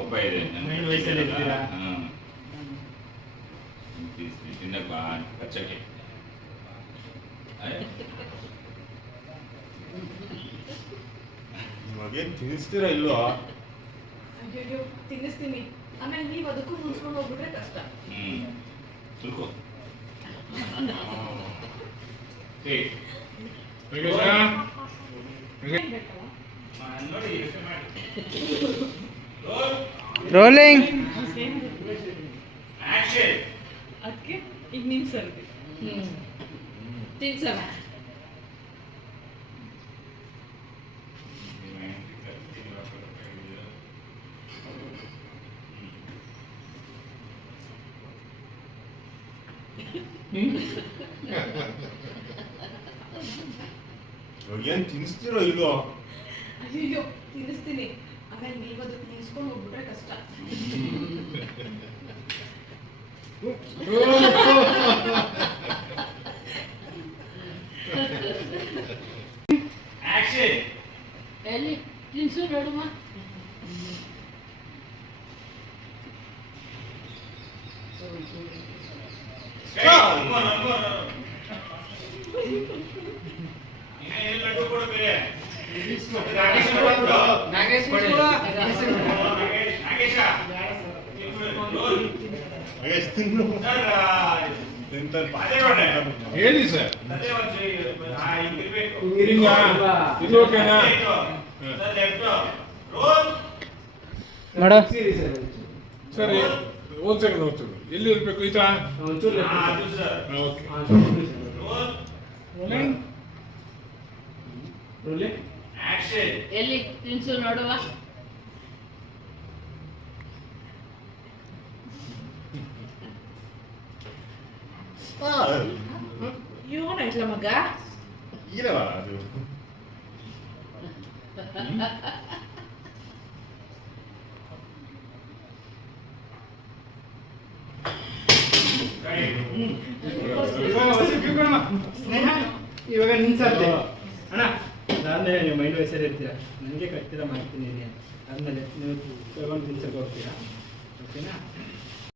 ಕೋಪ ಇದೆ ನನ್ನ ವಯಸ್ಸಲ್ಲಿ? ಹ್ಮ್. ತಿನ್ನಿಸ್ತೀನಿ, ತಿನ್ನಪ್ಪ ಕಚ್ಚಕ್ಕೆ. ಇವಾಗೇನ್ ತಿನ್ನಿಸ್ತೀರಾ ಇಲ್ವಾ? ಅಯ್ಯೋ ತಿನ್ನಿಸ್ತೀನಿ. ಆಮೇಲೆ ನೀವು ಅದಕ್ಕೂ ಮುನ್ಸ್ಕೊಂಡು ಹೋಗ್ಬಿಟ್ರೆ ಕಷ್ಟ. ತಿಳ್ಕೊ ಏ. ನೋಡಿ ಯೋಚ್ನೆ ಮಾಡಿ. ರೋಲಿಂಗ್ ಆಕ್ಷನ್ ಅದಕ್ಕೆ ಈಗ ನಿನ್ ಸರ್ದಿ ತಿನ್ಸಲ್ಲ ಏನ್ ತಿನ್ನಿಸ್ತೀರಾ ಇಲ್ವಾ? ಅಯ್ಯೋ ತಿನ್ನಿಸ್ತೀನಿ ಆಮೇಲೆ ನೀವು ಅದಕ್ಕೆ ಮುನ್ಸ್ಕೊಂಡು ಹೋಗ್ಬಿಟ್ರೆ ಕಷ್ಟ ಆಕ್ಷನ್ ಎಲ್ಲಿ ತಿನ್ಸು ನೋಡುವ ಲಡ್ಡು ಕೊಡು ಬೇರೆ ಹೇಳಿ ಸರ್ ಇದು ಓಕೆನಾ ಸರ್ ಲೆಫ್ಟ್ ರೋಲ್ ಮಾಡು ಸರ್ ಸರಿ ಒಂದ್ ಸೆಕೆಂಡ್ ಹೋಗ್ತೀವಿ ಎಲ್ಲಿ ಇರ್ಬೇಕು ಈತ? ಒಂಚೂರು ಓಕೆ. ಎಲ್ಲಿ ತಿನ್ಸು ನೋಡುವ? ಇವನಾಯ್ತಲ್ಲ ಮಗ? ಅದು. ಸ್ನೇಹ ಇವಾಗ ನಿನ್ಸತ್ತೆ ಅದಾದ್ಮೇಲೆ ನೀವು ಮೈಂಡ್ ವಯಸ್ಸಲ್ಲಿ ಇರ್ತೀರಾ ನನಗೆ ಕಟ್ಟಿದ ಮಾಡ್ತೀನಿ ಆದ್ಮೇಲೆ ನೀವು ತಗೊಂಡು ತಿನ್ಸಕ್ಕೆ ಹೋಗ್ತೀರಾ? ಓಕೆನಾ